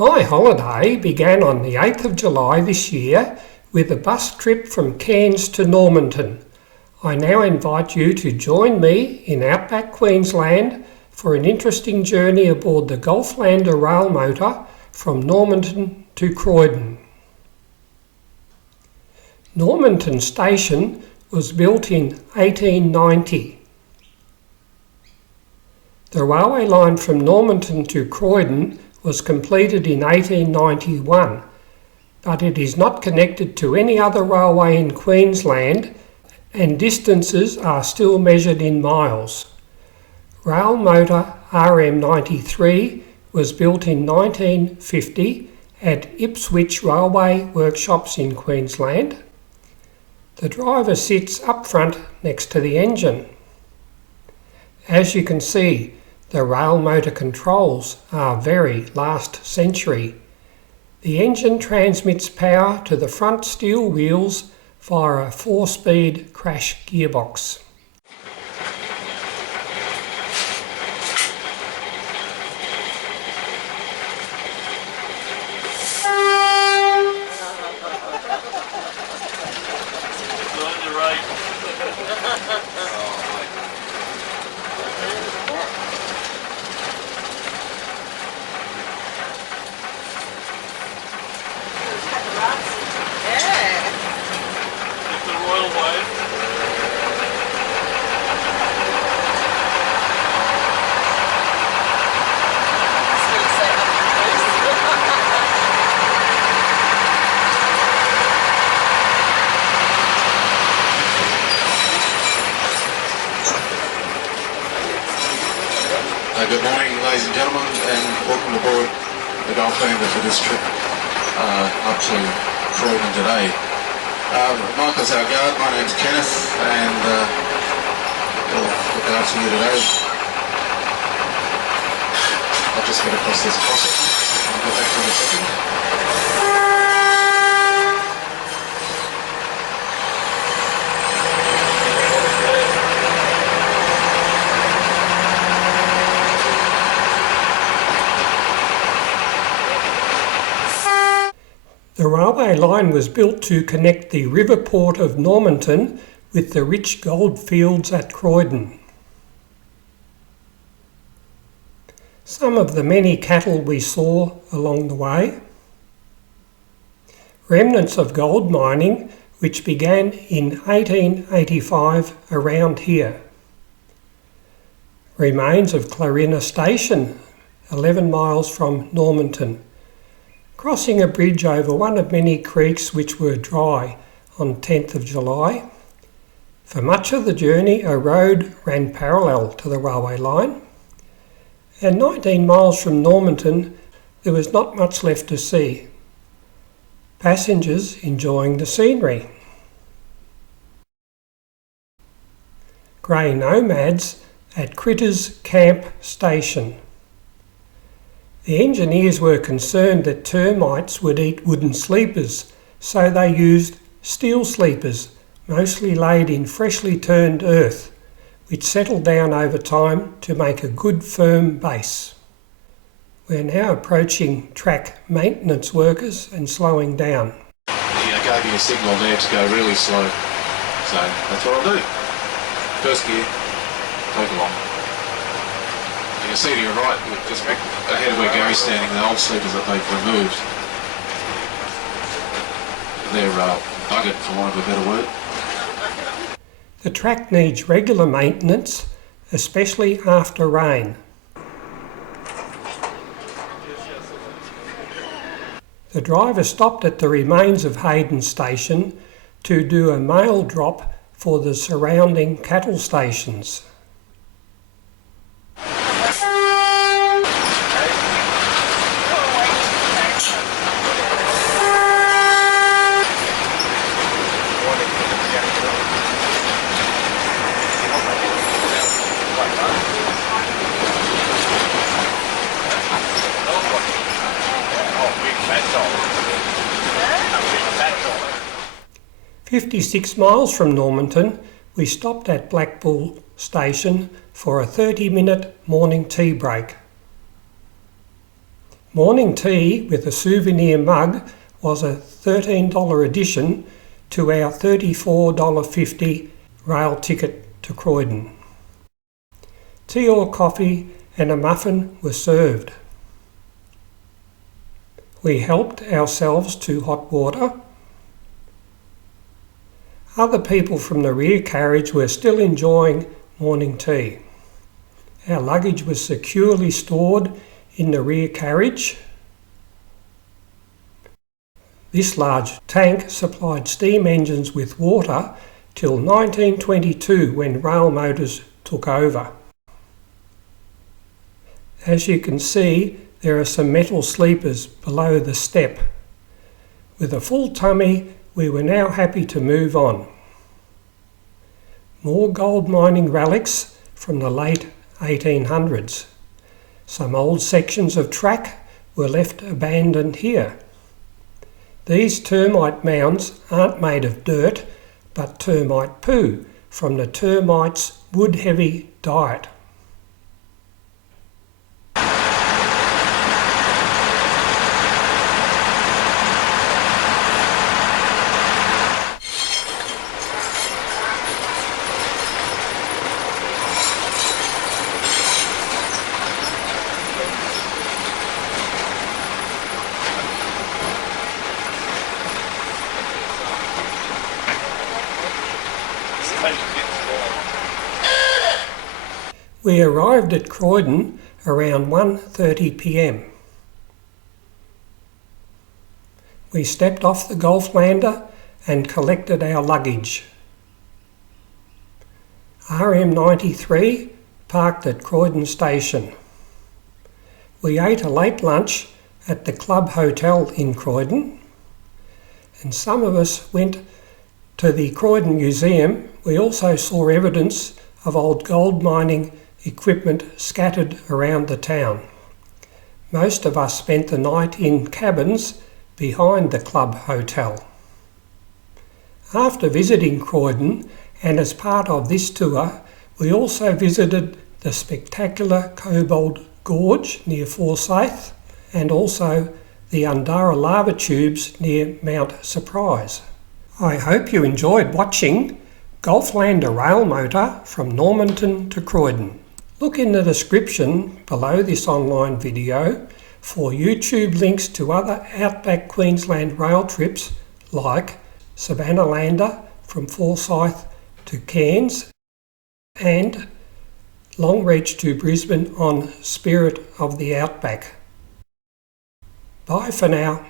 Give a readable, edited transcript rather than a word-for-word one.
My holiday began on the 8th of July this year with a bus trip from Cairns to Normanton. I now invite you to join me in Outback, Queensland for an interesting journey aboard the Gulflander Railmotor from Normanton to Croydon. Normanton Station was built in 1890. The railway line from Normanton to Croydon was completed in 1891, but it is not connected to any other railway in Queensland and distances are still measured in miles. Railmotor RM93 was built in 1950 at Ipswich Railway Workshops in Queensland. The driver sits up front next to the engine. As you can see, the rail motor controls are very last century. The engine transmits power to the front steel wheels via a 4-speed crash gearbox. Good morning, ladies and gentlemen, and welcome aboard the Gulflander for this trip up to Croydon today. Michael's our guard, my name's Kenneth, and we'll look after you today. I'll just get across this crossing and I'll get back to you in a second. The railway line was built to connect the river port of Normanton with the rich gold fields at Croydon. Some of the many cattle we saw along the way. Remnants of gold mining which began in 1885 around here. Remains of Clarina Station, 11 miles from Normanton. Crossing a bridge over one of many creeks which were dry on 10th of July. For much of the journey a road ran parallel to the railway line, and 19 miles from Normanton there was not much left to see. Passengers enjoying the scenery. Grey nomads at Critters Camp Station. The engineers were concerned that termites would eat wooden sleepers, so they used steel sleepers, mostly laid in freshly turned earth, which settled down over time to make a good firm base. We're now approaching track maintenance workers and slowing down. I gave you a signal there to go really slow, so that's what I'll do. First gear, take along. You can see to your right, just ahead of where Gary's standing, the old sleepers that they've removed. They're buggered, for want of a better word. The track needs regular maintenance, especially after rain. The driver stopped at the remains of Hayden Station to do a mail drop for the surrounding cattle stations. Yeah. 56 miles from Normanton, we stopped at Blackpool Station for a 30-minute morning tea break. Morning tea with a souvenir mug was a $13 addition to our $34.50 rail ticket to Croydon. Tea or coffee and a muffin were served. We helped ourselves to hot water. Other people from the rear carriage were still enjoying morning tea. Our luggage was securely stored in the rear carriage. This large tank supplied steam engines with water till 1922 when rail motors took over. As you can see, there are some metal sleepers below the step. With a full tummy, we were now happy to move on. More gold mining relics from the late 1800s. Some old sections of track were left abandoned here. These termite mounds aren't made of dirt, but termite poo from the termites' wood-heavy diet. We arrived at Croydon around 1:30 p.m. We stepped off the Gulflander and collected our luggage. RM93 parked at Croydon Station. We ate a late lunch at the Club Hotel in Croydon, and some of us went to the Croydon Museum. We also saw evidence of old gold mining equipment scattered around the town. Most of us spent the night in cabins behind the Club Hotel. After visiting Croydon, and as part of this tour, we also visited the spectacular Cobalt Gorge near Forsayth and also the Undara lava tubes near Mount Surprise. I hope you enjoyed watching Gulflander Railmotor from Normanton to Croydon. Look in the description below this online video for YouTube links to other Outback Queensland rail trips like Savannahlander from Forsayth to Cairns and Longreach to Brisbane on Spirit of the Outback. Bye for now.